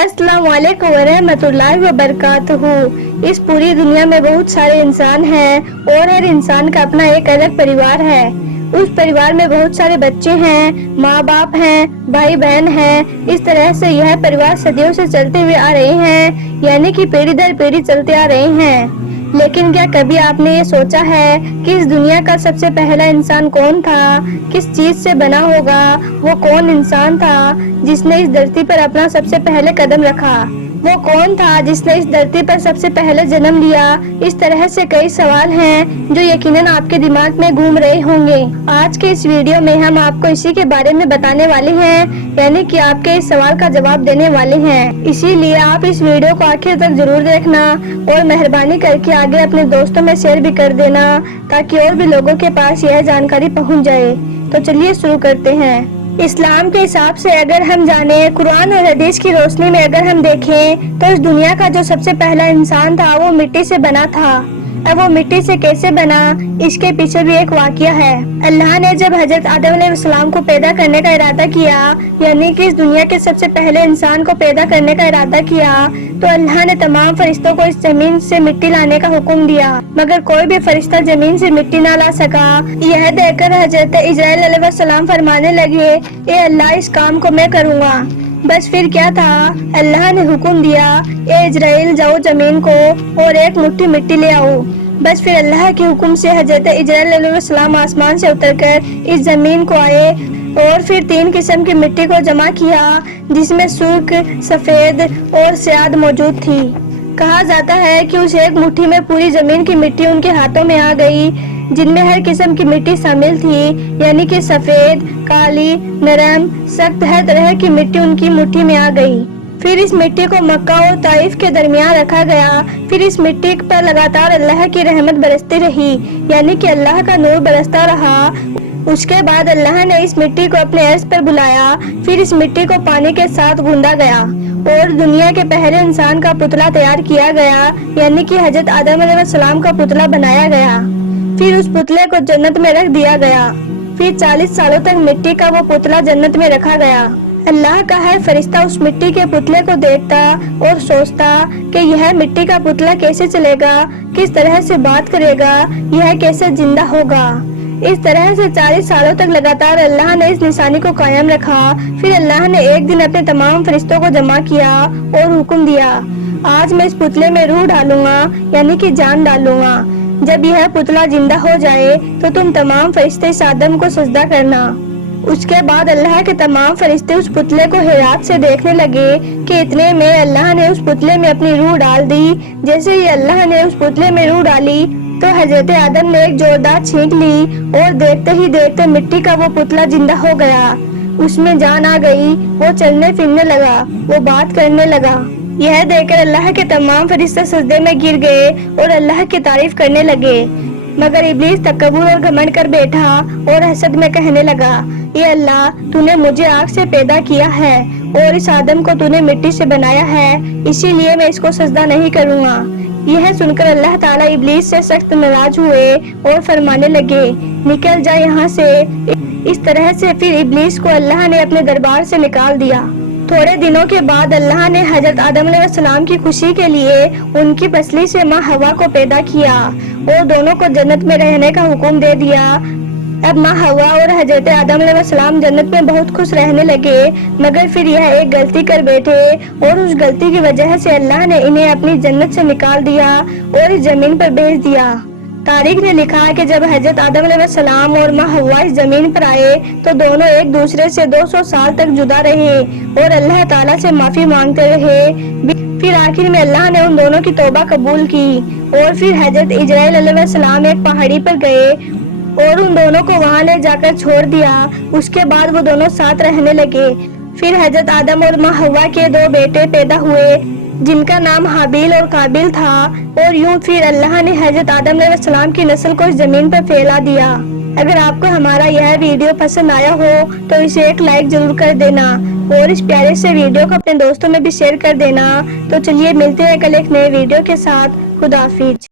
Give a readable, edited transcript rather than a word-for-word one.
السلام علیکم ورحمۃ اللہ وبرکاتہ۔ اس پوری دنیا میں بہت سارے انسان ہیں اور ہر انسان کا اپنا ایک الگ پریوار ہے۔ اس پریوار میں بہت سارے بچے ہیں، ماں باپ ہیں، بھائی بہن ہیں۔ اس طرح سے یہ پریوار صدیوں سے چلتے ہوئے آ رہے ہیں، یعنی کہ پیڑھی در پیڑھی چلتے آ رہے ہیں۔ لیکن کیا کبھی آپ نے یہ سوچا ہے کہ اس دنیا کا سب سے پہلا انسان کون تھا؟ کس چیز سے بنا ہوگا؟ وہ کون انسان تھا جس نے اس دھرتی پر اپنا سب سے پہلے قدم رکھا؟ وہ کون تھا جس نے اس دھرتی پر سب سے پہلے جنم لیا؟ اس طرح سے کئی سوال ہیں جو یقیناً آپ کے دماغ میں گھوم رہے ہوں گے۔ آج کے اس ویڈیو میں ہم آپ کو اسی کے بارے میں بتانے والے ہیں، یعنی کہ آپ کے اس سوال کا جواب دینے والے ہیں۔ اسی لیے آپ اس ویڈیو کو آخر تک ضرور دیکھنا اور مہربانی کر کے آگے اپنے دوستوں میں شیئر بھی کر دینا تاکہ اور بھی لوگوں کے پاس یہ جانکاری پہنچ جائے۔ تو چلیے شروع کرتے ہیں۔ اسلام کے حساب سے اگر ہم جانیں، قرآن اور حدیث کی روشنی میں اگر ہم دیکھیں تو اس دنیا کا جو سب سے پہلا انسان تھا وہ مٹی سے بنا تھا۔ اب وہ مٹی سے کیسے بنا، اس کے پیچھے بھی ایک واقعہ ہے۔ اللہ نے جب حضرت آدم علیہ السلام کو پیدا کرنے کا ارادہ کیا، یعنی کہ اس دنیا کے سب سے پہلے انسان کو پیدا کرنے کا ارادہ کیا، تو اللہ نے تمام فرشتوں کو اس زمین سے مٹی لانے کا حکم دیا، مگر کوئی بھی فرشتہ زمین سے مٹی نہ لا سکا۔ یہ دیکھ کر حضرت اسرائیل علیہ السلام فرمانے لگے، اے اللہ، اس کام کو میں کروں گا۔ بس پھر کیا تھا، اللہ نے حکم دیا، اے اسرائیل، جاؤ زمین کو اور ایک مٹھی مٹی لے آؤ۔ بس پھر اللہ کے حکم سے حضرت اسرائیل علیہ السلام آسمان سے اتر کر اس زمین کو آئے اور پھر 3 قسم کی مٹی کو جمع کیا، جس میں سرخ، سفید اور سیاد موجود تھی۔ کہا جاتا ہے کہ اس ایک مٹھی میں پوری زمین کی مٹی ان کے ہاتھوں میں آ گئی، جن میں ہر قسم کی مٹی شامل تھی، یعنی کہ سفید، کالی، نرم، سخت، ہر طرح کی مٹی ان کی مٹھی میں آ گئی۔ پھر اس مٹی کو مکہ اور طائف کے درمیان رکھا گیا۔ پھر اس مٹی پر لگاتار اللہ کی رحمت برستی رہی، یعنی کہ اللہ کا نور برستا رہا۔ اس کے بعد اللہ نے اس مٹی کو اپنے عرش پر بلایا۔ پھر اس مٹی کو پانی کے ساتھ گوندا گیا اور دنیا کے پہلے انسان کا پتلا تیار کیا گیا، یعنی کہ حضرت آدم علیہ السلام کا پتلا بنایا گیا۔ پھر اس پتلے کو جنت میں رکھ دیا گیا۔ پھر 40 سالوں تک مٹی کا وہ پتلا جنت میں رکھا گیا۔ اللہ کا ہر فرشتہ اس مٹی کے پتلے کو دیکھتا اور سوچتا کہ یہ مٹی کا پتلا کیسے چلے گا، کس طرح سے بات کرے گا، یہ کیسے زندہ ہوگا۔ اس طرح سے 40 سالوں تک لگاتار اللہ نے اس نشانی کو قائم رکھا۔ پھر اللہ نے ایک دن اپنے تمام فرشتوں کو جمع کیا اور حکم دیا، آج میں اس پتلے میں روح ڈالوں گا، یعنی کہ جان ڈالوں گا۔ جب یہ پتلا زندہ ہو جائے تو تم تمام فرشتے اس آدم کو سجدہ کرنا۔ اس کے بعد اللہ کے تمام فرشتے اس پتلے کو حیرت سے دیکھنے لگے کہ اتنے میں اللہ نے اس پتلے میں اپنی روح ڈال دی۔ جیسے ہی اللہ نے اس پتلے میں روح ڈالی تو حضرت آدم نے ایک زوردار چھینک لی اور دیکھتے ہی دیکھتے مٹی کا وہ پتلا زندہ ہو گیا۔ اس میں جان آ گئی، وہ چلنے پھرنے لگا، وہ بات کرنے لگا۔ یہ دیکھ کر اللہ کے تمام فرشتے سجدے میں گر گئے اور اللہ کی تعریف کرنے لگے، مگر ابلیس تکبر اور گھمنڈ کر بیٹھا اور حسد میں کہنے لگا، اے اللہ، تو نے مجھے آگ سے پیدا کیا ہے اور اس آدم کو تو نے مٹی سے بنایا ہے، اسی لیے میں اس کو سجدہ نہیں کروں گا۔ یہ سن کر اللہ تعالیٰ ابلیس سے سخت ناراض ہوئے اور فرمانے لگے، نکل جا یہاں سے۔ اس طرح سے پھر ابلیس کو اللہ نے اپنے دربار سے نکال دیا۔ تھوڑے دنوں کے بعد اللہ نے حضرت آدم علیہ السلام کی خوشی کے لیے ان کی پسلی سے ماں حوا کو پیدا کیا اور دونوں کو جنت میں رہنے کا حکم دے دیا۔ اب ماں حوا اور حضرت آدم علیہ السلام جنت میں بہت خوش رہنے لگے، مگر پھر یہ ایک غلطی کر بیٹھے اور اس غلطی کی وجہ سے اللہ نے انہیں اپنی جنت سے نکال دیا اور اس زمین پر بھیج دیا۔ تاریخ نے لکھا ہے کہ جب حضرت آدم علیہ السلام اور ماں حوا اس زمین پر آئے تو دونوں ایک دوسرے سے 200 سال تک جدا رہے اور اللہ تعالیٰ سے معافی مانگتے رہے۔ پھر آخر میں اللہ نے ان دونوں کی توبہ قبول کی اور پھر حضرت اسرائیل علیہ السلام ایک پہاڑی پر گئے اور ان دونوں کو وہاں لے جا کر چھوڑ دیا۔ اس کے بعد وہ دونوں ساتھ رہنے لگے۔ پھر حضرت آدم اور ماں حوا کے 2 بیٹے پیدا ہوئے جن کا نام حابیل اور قابیل تھا، اور یوں پھر اللہ نے حضرت آدم علیہ السلام کی نسل کو اس زمین پر پھیلا دیا۔ اگر آپ کو ہمارا یہ ویڈیو پسند آیا ہو تو اسے ایک لائک ضرور کر دینا اور اس پیارے سے ویڈیو کو اپنے دوستوں میں بھی شیئر کر دینا۔ تو چلیے ملتے ہیں کل ایک نئے ویڈیو کے ساتھ۔ خدا حافظ۔